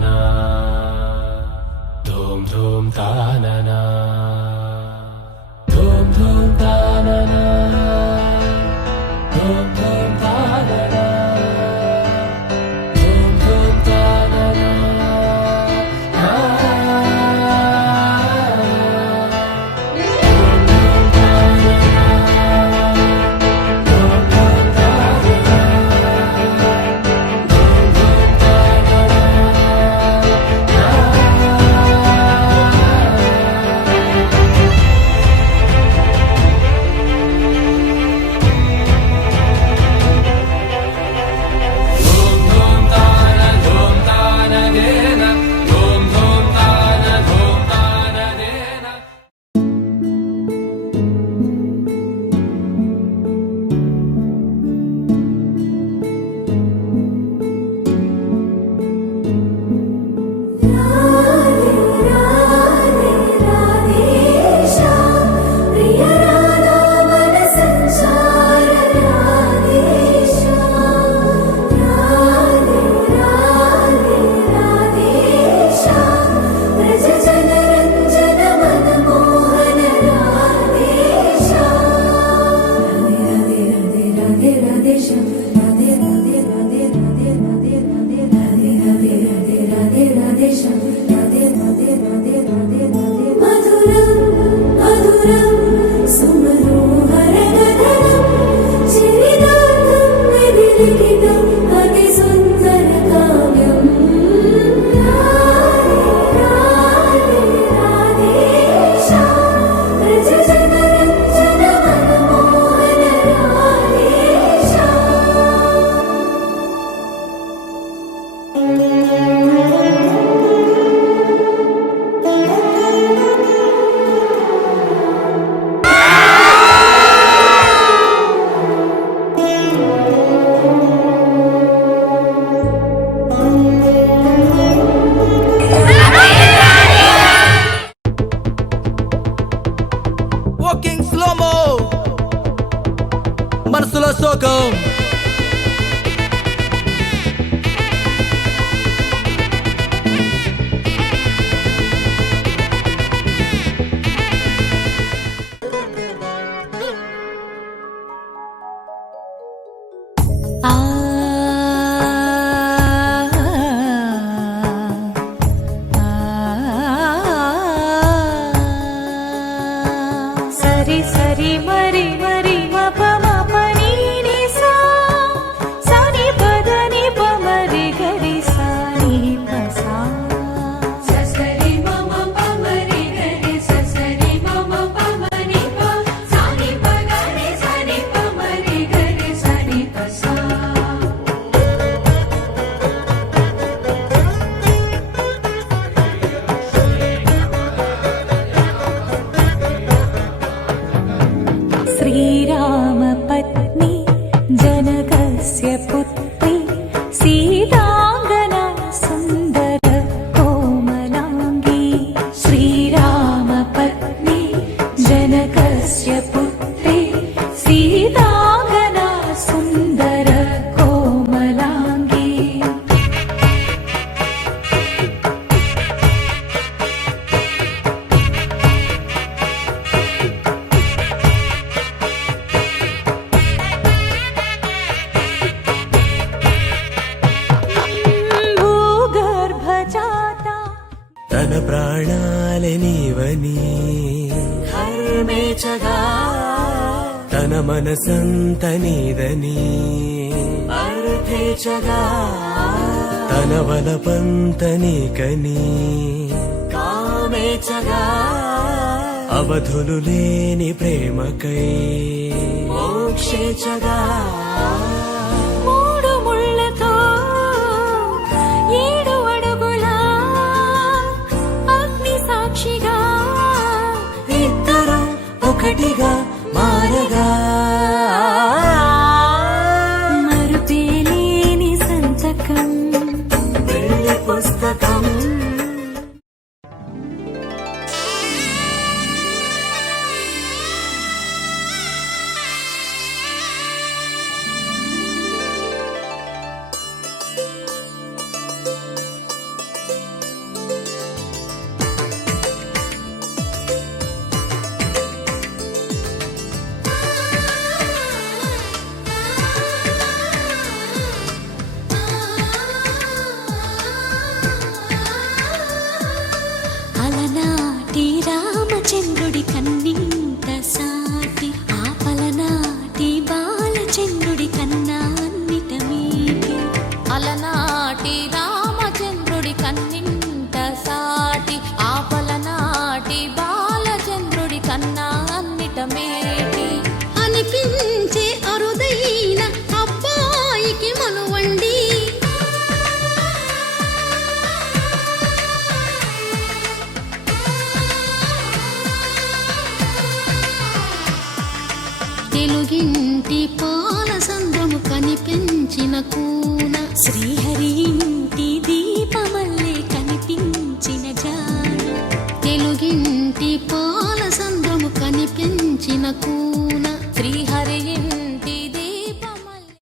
తాననా ధూమ్ ధూమ్ తాననా ధూమ్ ధూమ్ తాననా ధూమ్ ధూమ్ తాననా ధూమ్ ధూమ్ తాననా Walking slow-mo మనసులో సోకం సరి సరి మరి మరి మప మప నీ ని సా సని పద ని ప మరి గరి సా ని ప సా ససరి మమ ప మరి గరి ససరి మమ ప మరి ప సా ని ప గరి సా ని ప మరి గరి సా ని ప సా श्रीराम पत्नी जनकस्य पुत्री सीतांगना सुंदर कोमलांगी श्रीराम पत्नी जनकस्य पुत्री सीतांगना सुंदर कोमलांगी తన ప్రాణాలే నీవని హర్మేచగా తన మనసంత నీదని అర్థేచగా తన వలపంత నీకని కామేచగా అవధులు లేని ప్రేమకై మోక్షేచగా మూడు ముళ్ళతో ఏడు అడుగుల అగ్ని సాక్షిగా ఇద్దరు ఒకటిగా మారగా మరుపేలేని సంతకం వెళ్ళి పుస్తకం కూన శ్రీహరి ఇంటి దీపమల్లే కనిపించిన జాడ తెలుగింటి పాల సంద్రము కనిపించిన కూన శ్రీహరి